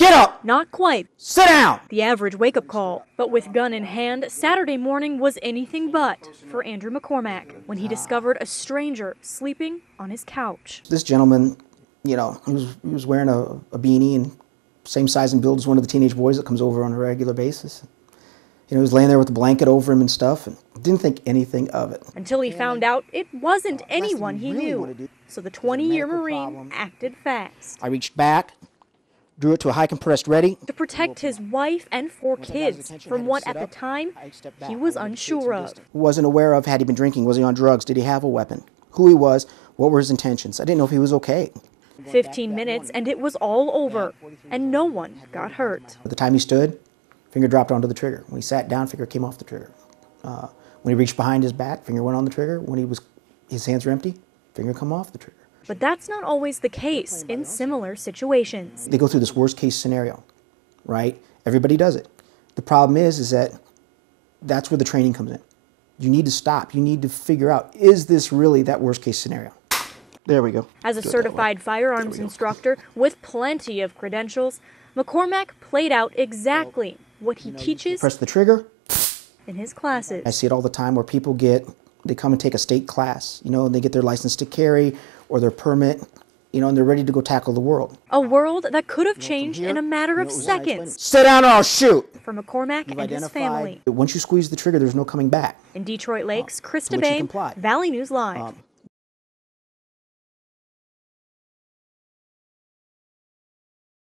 Get up! Not quite. Sit down! The average wake-up call. But with gun in hand, Saturday morning was anything but for Andrew McCormack when he discovered a stranger sleeping on his couch. This gentleman, you know, he was wearing a beanie and same size and build as one of the teenage boys that comes over on a regular basis. You know, he was laying there with a blanket over him and stuff and didn't think anything of it. Until he found out it wasn't anyone he knew. So the 20-year Marine acted fast. I reached back, drew it to a high compressed ready. To protect his wife and 4 kids from what at the time he was unsure of. Wasn't aware of, had he been drinking, was he on drugs, did he have a weapon, who he was, what were his intentions. I didn't know if he was okay. 15 minutes and it was all over and no one got hurt. At the time he stood, finger dropped onto the trigger. When he sat down, finger came off the trigger. When he reached behind his back, finger went on the trigger. When his hands were empty, finger come off the trigger. But that's not always the case in similar situations. They go through this worst case scenario, right? Everybody does it. The problem is that that's where the training comes in. You need to stop. You need to figure out, is this really that worst case scenario? There we go. As a certified firearms instructor with plenty of credentials, McCormack played out exactly what he teaches Press the trigger. in his classes. I see it all the time where people they come and take a state class, you know, and they get their license to carry or their permit, you know, and they're ready to go tackle the world. A world that could have changed in a matter of seconds. Sit down or I'll shoot! For McCormack and his family. Once you squeeze the trigger, there's no coming back. In Detroit Lakes, Krista Bain, Valley News Live.